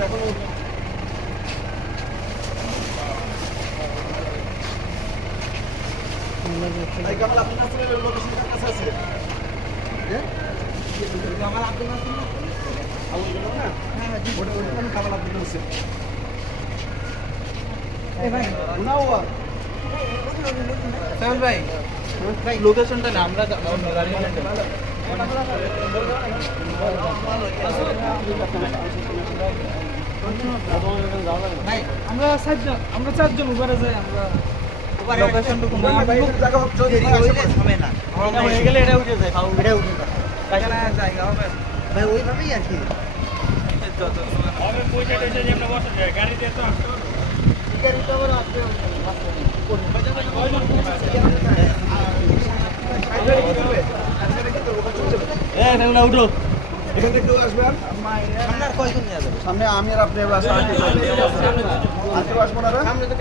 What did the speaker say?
এখনো এই কামাল আব্দুল নাসিরের লোকেশন কাছে আছে হ্যাঁ কামাল আব্দুল নাসির না আল্লাহ না হ্যাঁ ওটা ওটা কামাল আব্দুল নাসির এই ভাই উনাওয়া সাইমন ভাই ভাই লোকেশনটা না আমরা অন্য গাড়ি নিয়ে ভাই আমরা চারজন উপরে যাই আমরা লোকেশনটুকু ভাই জায়গা যদি হইলে থামে না আমরা হয়ে গেলে এটা উঠে যায় এটা উঠে যায় জায়গা হবে ভাই ওইভাবেই আর কি হবে পয়সা টয়সা যে আমরা বসে যায় গাড়ি দিয়ে তো আসতে হবে গাড়িটা আবার আসবে উঠো এখান থেকে কেউ আসবেন সামনে আর কয়জন নিয়ে যাবে সামনে আমি আর আপনি আসবো না সামনে তো